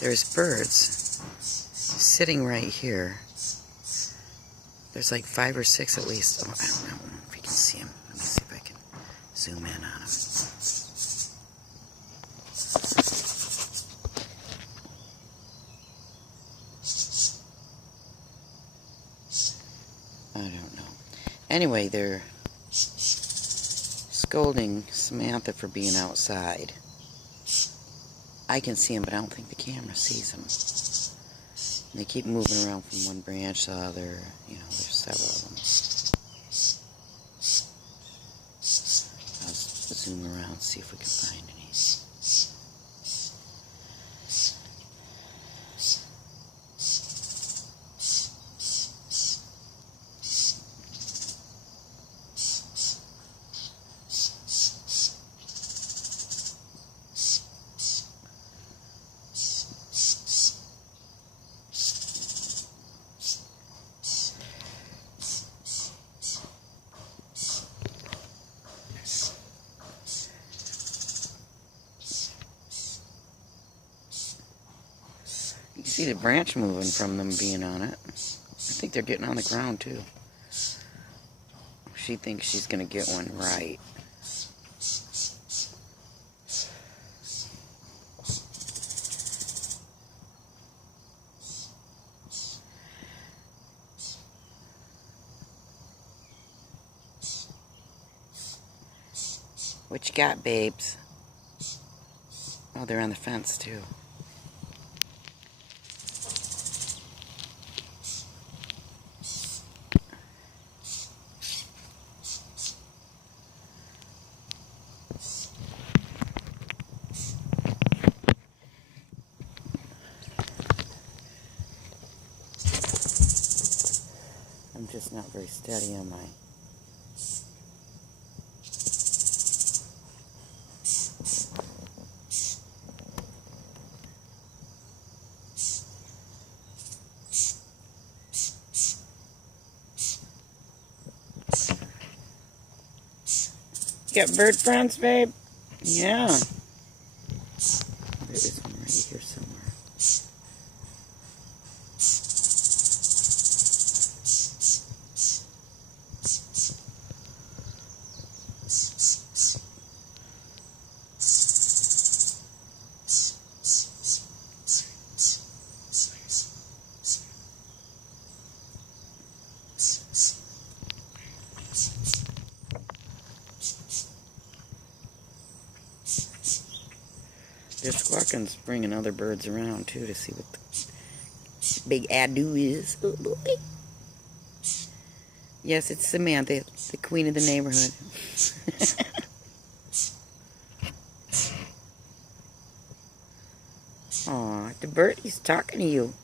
there's birds sitting right here. There's like 5 or 6 at least. Oh, I don't know if you can see them. Let me see if I can zoom in on them. I don't know. Anyway, they're scolding Samantha for being outside. I can see them, but I don't think the camera sees them. And they keep moving around from one branch to the other. You know, there's several of them. I'll zoom around, see if we can find any. You can see the branch moving from them being on it. I think they're getting on the ground too. She thinks she's going to get one right. What you got, babes? Oh, they're on the fence too. I'm just not very steady on my... You got bird friends, babe? Yeah. There is one right here somewhere. They're squawking, bringing other birds around too to see what the big ado is. Oh boy. Yes, it's Samantha, the queen of the neighborhood. Aw, the birdie's talking to you.